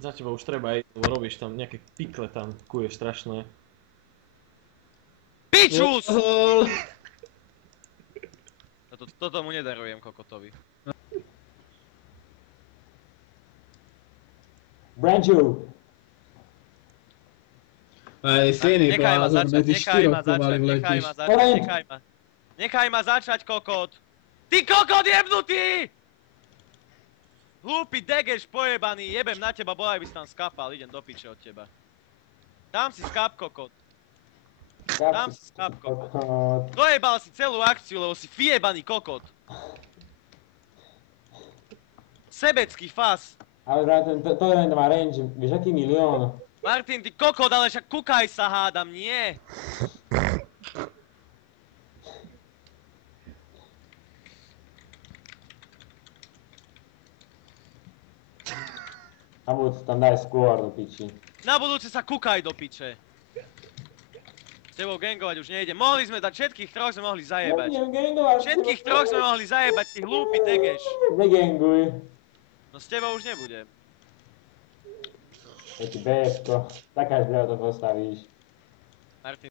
Za teba už treba ísť, lebo robíš tam nejaké pikle tam, kuješ strašné. Pičus! Toto mu nedarujem kokotovi. Branču! Aj syny Nechaj ma blázon, začať, medzi nechaj ma štyroch pomaly začať, vletíš. nechaj ma začať, kokot! Ty kokot jebnutý! Hlúpy degeš pojebaný, jebem na teba, bolaj by si tam skapal, idem do piče od teba. Tam si skap, kokot. Tam si skap, kokot. Dojebal si celú akciu, lebo si fiebaný kokot. Sebecký fas. Ale to jeden má range, vieš aký milión? Martin, ty kokot, ale však kukaj sa hádam, nie? A budúci tam daj skôr do piči. Na budúce sa kukaj do piče. S tebou gangovať už nejde. Mohli sme dať, všetkých troch sme mohli zajebať. Nebudem gangovať. Všetkých troch sme mohli zajebať, ty hlúpy degeš. Neganguj. No s tebou už nebudem. Je ti bésko. Takáž to postavíš. Martin.